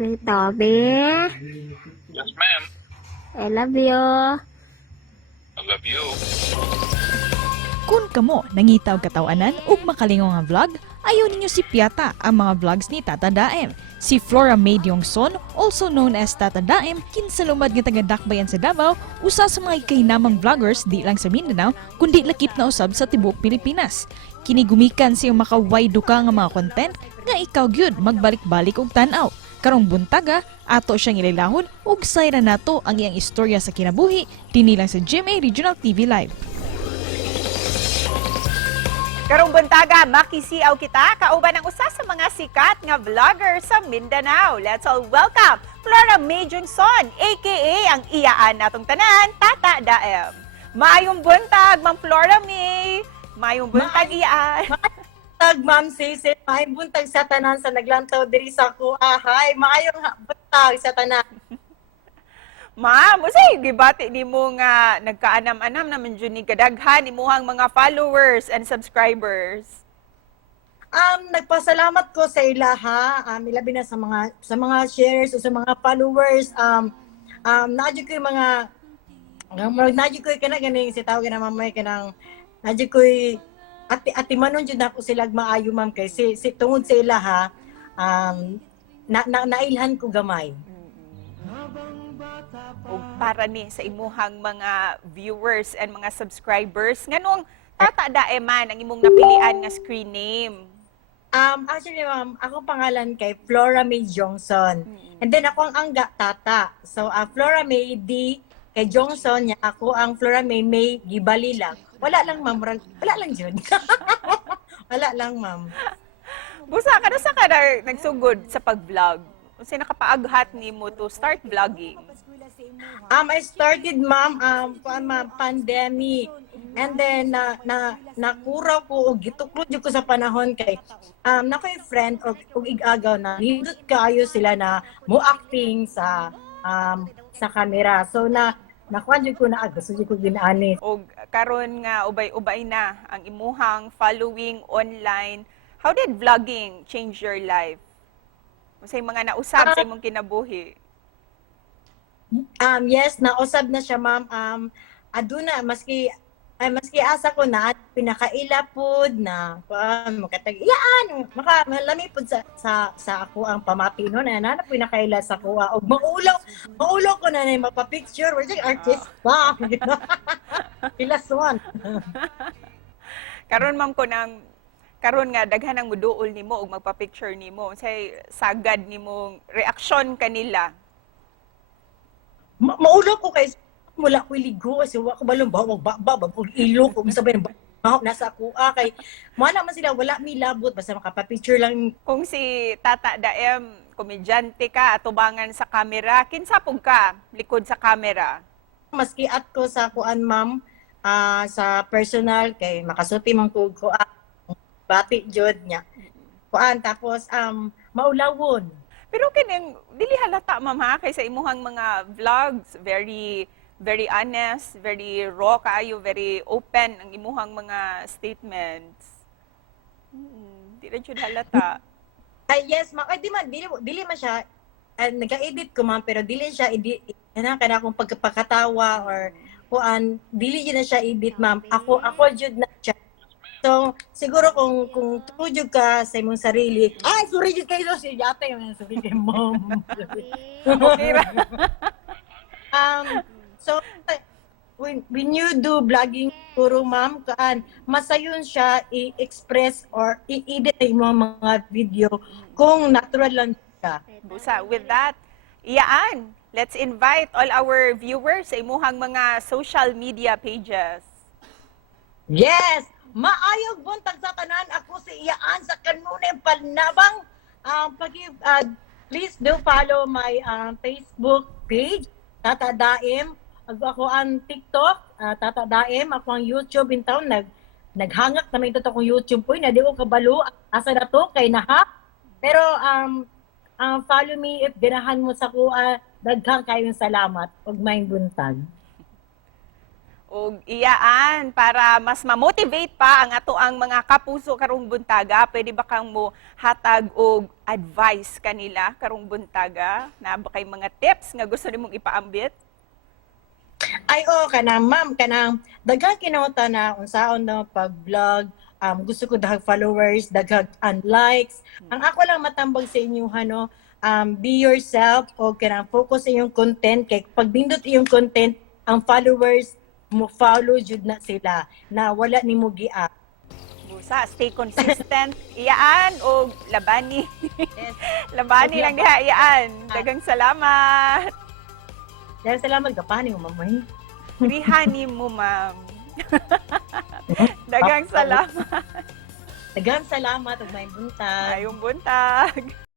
Toby, Yes, ma'am. I love you. I love you. Kung kamo nangitaw katawanan ug makalingaw nga vlog, ayaw ninyo si Piata ang mga vlogs ni Tata Daem. Si Flora May Diongson, also known as Tata Daem, kinsalumad nga taga-dakbayan sa Davao, usa sa mga kahinamang vloggers di lang sa Mindanao, kundi lakip na usab sa tibuok Pilipinas. Kinigumikan siyang makaway duka nga mga content nga ikaw gyud magbalik-balik og tan-aw. Karong buntaga, ato siyang ililahod ug sayra nato ang iyang istorya sa kinabuhi dinhi lang sa GMA Regional TV Live. Karong buntaga, makisiaw kita kauban ang usa sa mga sikat nga vlogger sa Mindanao. Let's all welcome Flora May Diongson, aka ang iyaan natong tanan, Tata Daem. Maayong buntag, Ma'am Flora May. Maayong buntag, iyaan. Buntag, Ma'am Sisi. Maayong buntag sa tanan sa naglantaw diri sa kuahay. Maayong buntag sa tanan. Ma'am, usay gibati nimo nga nagkaanam-anam naman jud ni kadaghan imuhang mga followers and subscribers. Nagpasalamat ko sa ilaha, ilabi na sa mga shares o sa mga followers. Nadyo ko yung nadyo ko kana ganing si tawag na mamay kanang nadyo ko ati manon jud nako sila maayo ma'am kay si tungod sa ilaha nailhan ko gamay. O para ni sa imuhang mga viewers and mga subscribers nganong Tata Daem man ang imong napilian nga screen name. Actually, ma'am, ako pangalan kay Flora May Diongson. And then ako ang angga Tata. So, Flora May D kay Diongson niya. Ako ang Flora May Gibali lang. Wala lang, ma'am. Wala lang yun. Wala lang, ma'am. Busa ka na sa ka nagsugod sa pag-vlog? Kung sino nakapaaghat ni mo to start vlogging? I started, ma'am, pandemic. And then, nakura ko, o gituklod ko sa panahon kay, nakoy friend, o igagaw na, hindot kaayo sila na mo-acting sa camera. So, nakuha ko na gusto ko ginani. O karon nga, ubay-ubay na ang imuhang following online. How did vlogging change your life? Sa mga nausab sa imong kinabuhi? Yes, nausab na siya, ma'am. Aduna, maski asa ko na pinakailapod na makatag iyaan makalami pud sa ako ang pamati no na pinakaila sa ko og maulaw ko na mapapicture with the artist ba pilas one. Karon ma'am ko nang karon nga daghan ang muduol nimo og magpa-picture nimo say sagad nimong reaksyon kanila. Maulaw ko kay mula ko ligo kasi wa ko balong ba ilo ko sabay nasa ako kay mo naman sila wala mi labot basta makapa-picture lang. Kung si Tata Daem komedyante ka atubangan sa kamera kinsa pug ka likod sa kamera? Maski at ko sa kuan, ma'am, sa personal kay makasuti man ko bati jud niya kuan tapos maulawon. Pero kining dili halata ma'am ha kay sa imuhang mga vlogs very honest, very raw kaayo, very open ang imuhang mga statements. Di rin yun halata. Yes, ma'am. Dili man siya nag-edit ko, ma'am, pero dili siya kana akong pagkapakatawa or kuan dili yun na siya edit, ma'am. Ako jud na siya. So, siguro kung true ka sa imong sarili, sorry jud kayo si yata yung sorry kay ma'am. Okay ra. So, when you do vlogging, puro ma'am, masayon siya i-express or i-edit yung mga video kung natural lang siya. Busa, with that, iyaan, let's invite all our viewers sa imuhang mga social media pages. Yes! Maayog buntag sa tanan, ako si Iyaan sa kanunay Panabang. Please do follow my Facebook page, Tata Daem. Ako ang TikTok, Tata Daem. Ako ang YouTube in town. Naghangak naman ito akong YouTube po. Na di ko kabalo. Asa na to kay naha. Pero follow me if ganahan mo sa kuha. Daghang kayong salamat. Huwag may buntag. Og iyaan para mas ma-motivate pa ang ato ang mga kapuso karong buntaga. Pwede ba kang mo hatag og advice kanila karong buntaga? Na ba kay mga tips nga gusto nimong ipaambit? Ay, kanang ma'am, kanang daghang kinauta na unsaon na pag-vlog, gusto ko daghang followers, daghang likes. Ang ako lang matambag sa inyo, be yourself o kanang focus sa iyong content. Kay pag bindot iyong content, ang followers mo follow jud na sila na wala ni mo giya. Busa, stay consistent. Iyaan o labani. Labani lang diha, iyaan. Daghang salamat. Dahil salamat ka pa ni mo mamay. Rihani mo, ma'am. Daghang salamat. Daghang salamat ug may buntag. Ayong buntag.